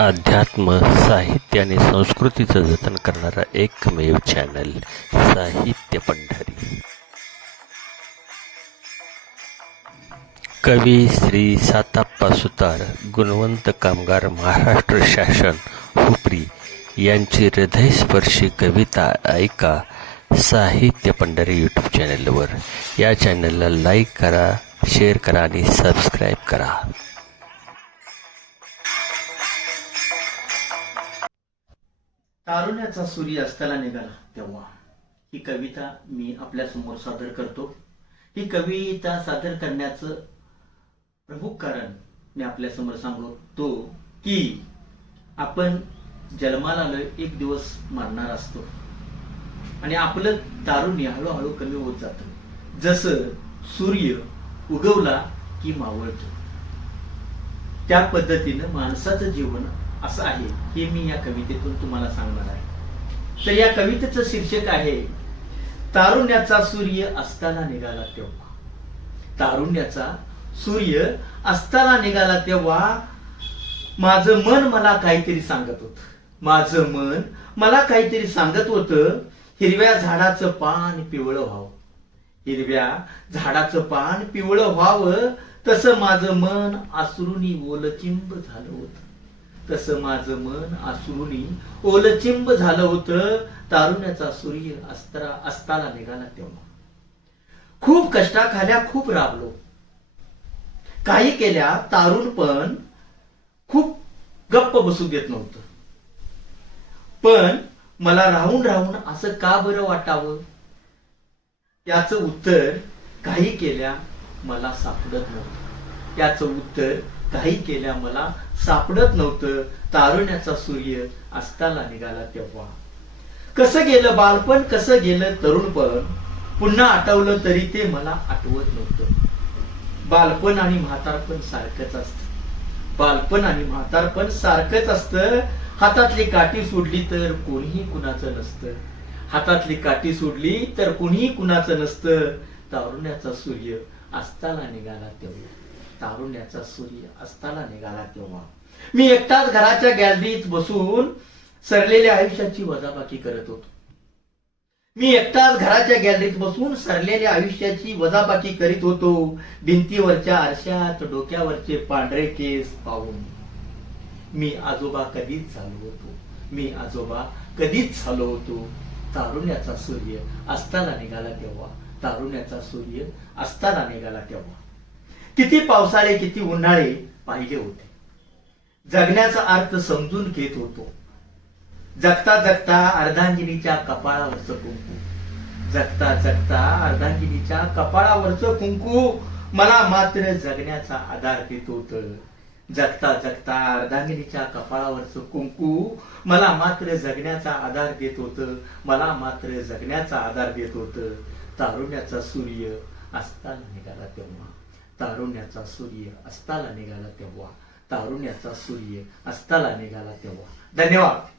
अध्यात्म साहित्य आणि संस्कृतीचं जतन करणारा एकमेव चॅनल साहित्य पंढरी. कवी श्री साताप्पा सुतार गुणवंत कामगार महाराष्ट्र शासन हुपरी यांची हृदयस्पर्शी कविता ऐका साहित्य पंढरी यूट्यूब चॅनलवर या चॅनलला लाईक करा शेअर करा आणि सबस्क्राईब करा. तारुण्याचा सूर्य अस्ताला निघाला. तेव्हा ही कविता मी आपल्यासमोर सादर करतो. ही कविता सादर करण्याचं प्रमुख कारण मी आपल्यासमोर सांगतो की आपण जन्माला आलोय एक दिवस मरणार असतो. आणि आपलं तारुण्य हळूहळू कमी होत जातं. जसं सूर्य उगवला की मावळतो. त्या पद्धतीनं माणसाचं जीवन असं आहे. हे मी या कवितेतून तुम्हाला सांगणार आहे. तर या कवितेचं शीर्षक आहे तारुण्याचा सूर्य असताना निघाला तेव्हा. तारुण्याचा सूर्य असताना निघाला तेव्हा माझं मन मला काहीतरी सांगत होत. माझं मन मला काहीतरी सांगत होत हिरव्या झाडाचं पान पिवळं व्हावं. हिरव्या झाडाचं पान पिवळं व्हावं तसं माझं मन आसरुनी ओलचिंब झालं होतं. तसं माझं मन आसरुनी ओलचिंब झालं होतं. तारुण्याचा सूर्य अस्त्रा अस्ताला निघाला तेव्हा. खूप कष्टाखाल्या खूप राबलो. काही केल्या तारुण पण खूप गप्प बसू देत नव्हतं. पण मला राहून राहून असं का बरं वाटावं? याचं उत्तर काही केल्या मला सापडत नव्हतं. याचं उत्तर काही केल्या मला सापडत नव्हतं. तारुण्याचा सूर्य अस्ताला निघाला तेव्हा. कसं गेलं बालपण कसं गेलं तरुणपण पुन्हा आठवलं तरी ते मला आठवत नव्हतं. बालपण आणि म्हातारपण सारखंच असतं. बालपण आणि म्हातारपण सारखंच असतं. हातातली काठी सोडली तर कोणीही कुणाचं नसतं. हातातली काठी सोडली तर कोणीही कुणाचं नसतं. तारुण्याचा सूर्य अस्ताला निघाला तेव्हा. तारुण्याचा सूर्य अस्ताला निघाला तेव्हा. मी एकटाच घराच्या गॅलरीत बसून सरलेल्या आयुष्याची वजाबाकी करत होतो. मी एकटाच घराच्या गॅलरीत बसून सरलेल्या आयुष्याची वजाबाकी करीत होतो. भिंतीवरच्या आरशात डोक्यावरचे पांढरे केस पाहून. मी आजोबा कधीच झालो होतो. मी आजोबा कधीच झालो होतो. तारुण्याचा सूर्य अस्ताला निघाला तेव्हा. तारुण्याचा सूर्य अस्ताला निघाला तेव्हा. किती पावसाळे किती उन्हाळे पाहिले होते. जगण्याचा अर्थ समजून घेत होतो. जगता जगता अर्धांगिनीच्या कपाळावरचं कुंकू. जगता जगता अर्धांगिनीच्या कपाळावरचं कुंकू. मला मात्र जगण्याचा आधार देत होत. जगता जगता अर्धांगिनीच्या कपाळावरचं कुंकू. मला मात्र जगण्याचा आधार देत होत. मला मात्र जगण्याचा आधार देत होत. तारुण्याचा सूर्य असताना निघाला तेव्हा. तारुण्याचा सूर्य अस्ताला निघाला तेव्हा. तारुण्याचा सूर्य अस्ताला निघाला तेव्हा. धन्यवाद.